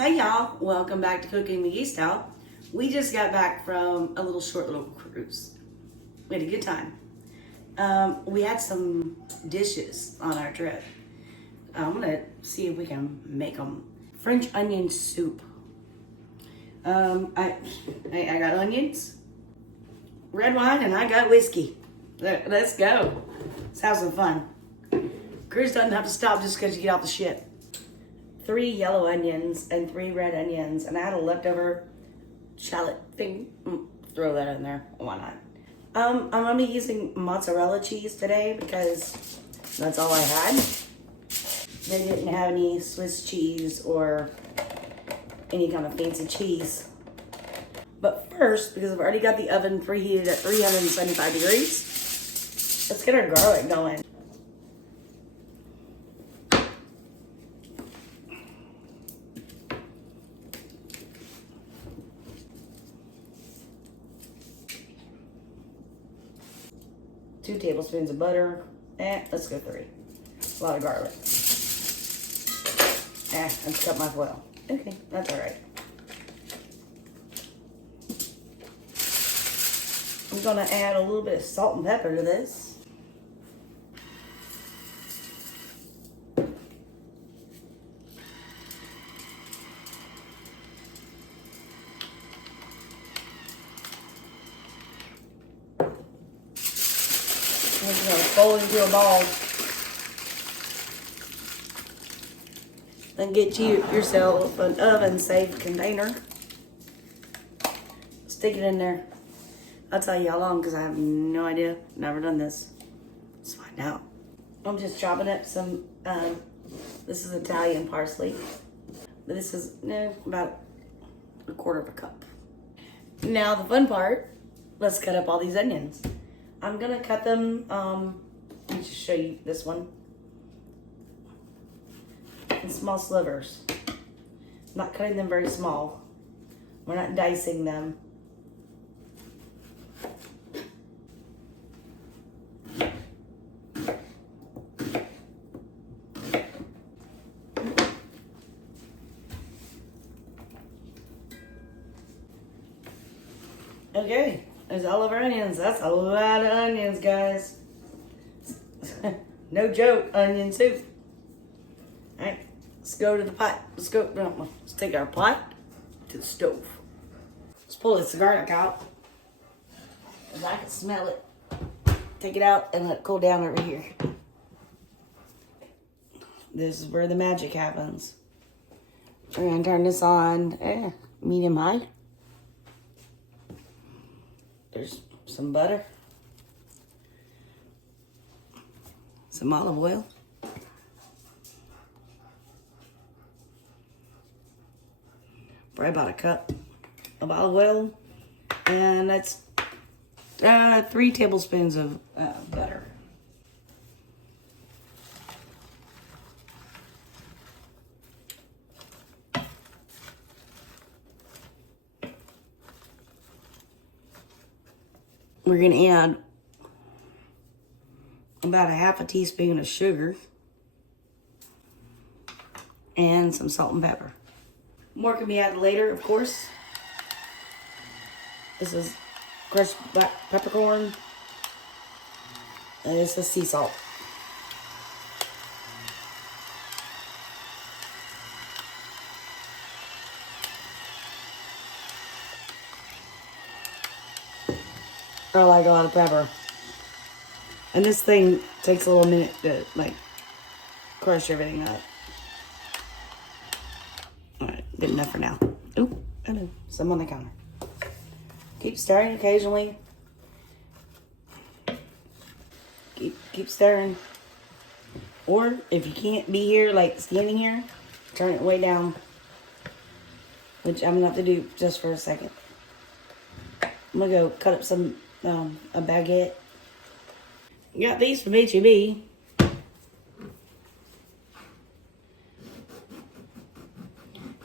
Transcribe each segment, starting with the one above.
Hey y'all, welcome back to Cooking McGee Style. We just got back from a short little cruise. We had a good time. We had some dishes on our trip. I'm gonna see if we can make them. French onion soup. I got onions, red wine, and I got whiskey. Let's go. Let's have some fun. Cruise doesn't have to stop just because you get off the ship. 3 yellow onions and 3 red onions, and I had a leftover shallot thing. Throw that in there. Why not? I'm gonna be using mozzarella cheese today because that's all I had. They didn't have any Swiss cheese or any kind of fancy cheese. But first, because I've already got the oven preheated at 375 degrees, let's get our garlic going. Two tablespoons of butter. Let's go 3. A lot of garlic. I've cut my foil. Okay, that's all right. I'm gonna add a little bit of salt and pepper to this. I'm just gonna fold into a ball. Then get yourself an oven-safe container. Stick it in there. I'll tell you how long because I have no idea. Never done this. Let's find out. I'm just chopping up some, this is Italian parsley. But this is about 1/4 cup. Now the fun part, let's cut up all these onions. I'm gonna cut them, let me just show you this one. In small slivers. I'm not cutting them very small. We're not dicing them. Okay, there's all of our onions. That's a lot of onions, guys. No joke, onion soup. All right, let's go to the pot. Let's take our pot to the stove. Let's pull this garlic out. Cause I can smell it. Take it out and let it cool down over here. This is where the magic happens. We're gonna turn this on medium high. There's some butter, some olive oil, probably about 1 cup of olive oil, and that's 3 tablespoons of butter. We're gonna add about 1/2 teaspoon of sugar and some salt and pepper. More can be added later, of course. This is crushed black peppercorn. And this is sea salt. I like a lot of pepper. And this thing takes a little minute to crush everything up. Alright, good enough for now. Oop, I know, some on the counter. Keep stirring occasionally. Keep stirring. Or if you can't be here, standing here, turn it way down. Which I'm gonna have to do just for a second. I'm gonna go cut up some a baguette. Got these from H-E-B.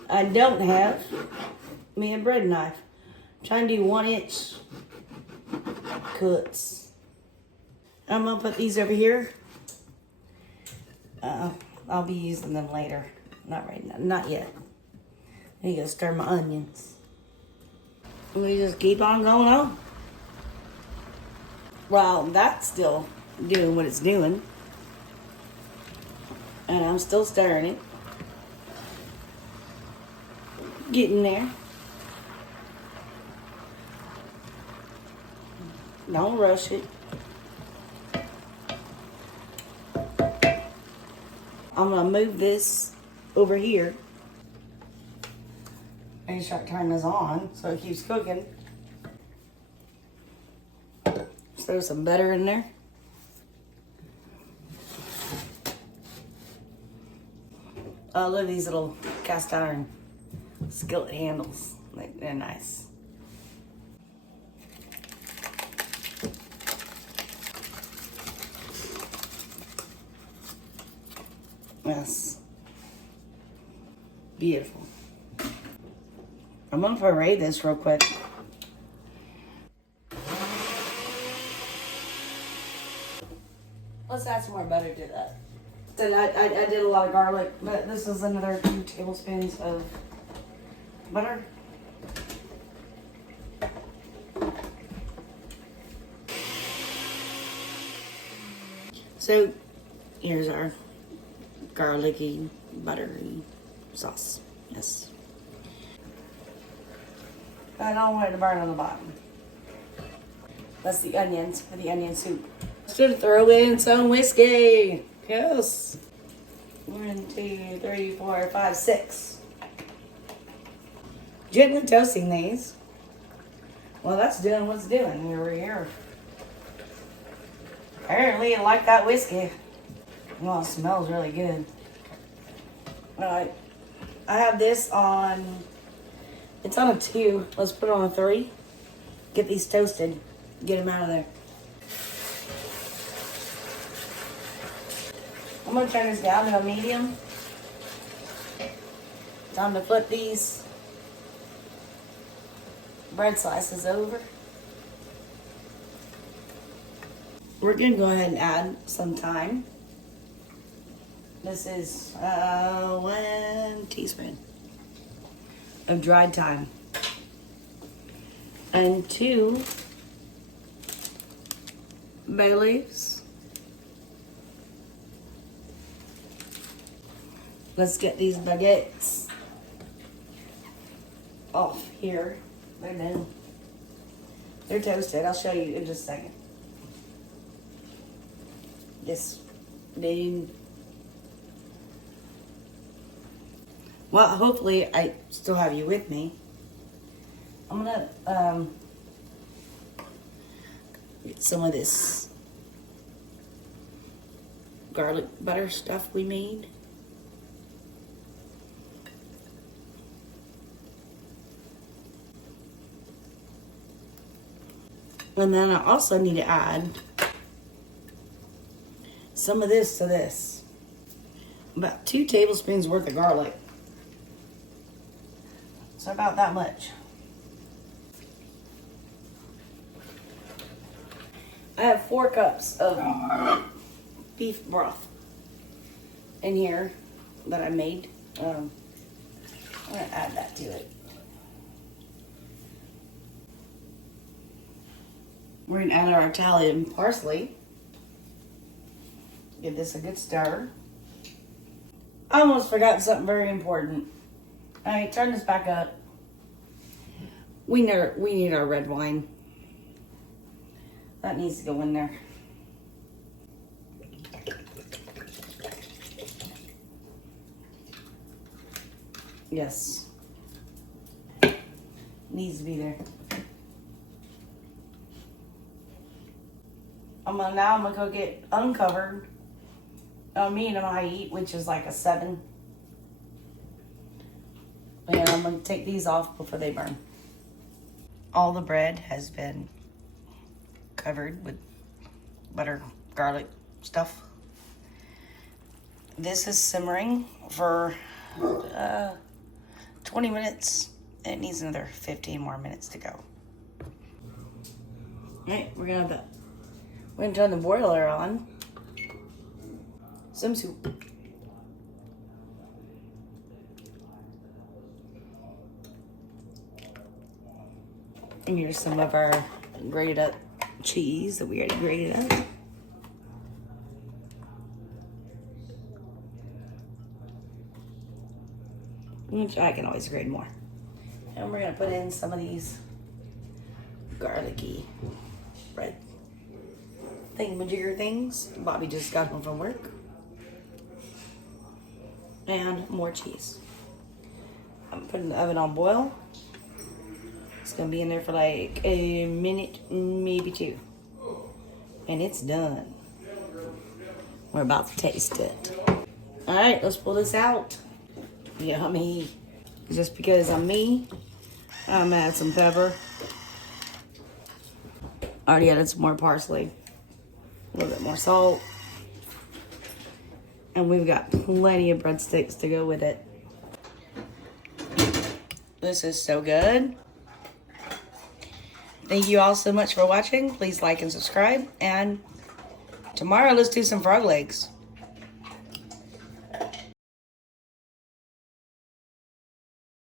I don't have me a bread knife. I'm trying to do 1-inch cuts. I'm gonna put these over here. I'll be using them later. Not right now, not yet. You gotta stir my onions. We just keep on going on. Well, that's still doing what it's doing. And I'm still stirring it. Getting there. Don't rush it. I'm gonna move this over here and start turning this on so it keeps cooking. Throw some butter in there. I love these little cast iron skillet handles. They're nice. Yes. Beautiful. I'm gonna puree this real quick. Let's add some more butter to that. Then I did a lot of garlic, but this is another 2 tablespoons of butter. So here's our garlicky, buttery sauce. Yes. I don't want it to burn on the bottom. That's the onions for the onion soup. Should throw in some whiskey. Yes. 1, 2, 3, 4, 5, 6. Gently toasting these. Well, that's doing what's doing over here. Apparently, I like that whiskey. Well, it smells really good. Alright. I have this on, it's on a 2. Let's put it on a 3. Get these toasted. Get them out of there. I'm going to turn this down to a medium. Time to flip these bread slices over. We're going to go ahead and add some thyme. This is 1 teaspoon of dried thyme. And 2 bay leaves. Let's get these baguettes off here. They're done. They're toasted. I'll show you in just a second. This dude. Well, hopefully I still have you with me. I'm gonna get some of this garlic butter stuff we made. And then I also need to add some of this to this. About 2 tablespoons worth of garlic. So about that much. I have 4 cups of beef broth in here that I made. I'm gonna add that to it. We're gonna add our Italian parsley. Give this a good stir. I almost forgot something very important. All right, turn this back up. We need our red wine. That needs to go in there. Yes. Needs to be there. I'm gonna go get uncovered medium high heat, which is like a 7. And I'm gonna take these off before they burn. All the bread has been covered with butter, garlic stuff. This is simmering for 20 minutes. It needs another 15 more minutes to go. All right, we're gonna turn the broiler on. Some soup. And here's some of our grated up cheese that we already grated up. Which I can always grade more. And we're gonna put in some of these garlicky bread thingamajigger things. Bobby just got home from work. And more cheese. I'm putting the oven on boil. It's gonna be in there for like a minute, maybe 2. And it's done. We're about to taste it. All right, let's pull this out. Yummy. Just because I'm me, I'm gonna add some pepper. Already added some more parsley. A little bit more salt. And we've got plenty of breadsticks to go with it. This is so good. Thank you all so much for watching. Please like and subscribe. And tomorrow, let's do some frog legs.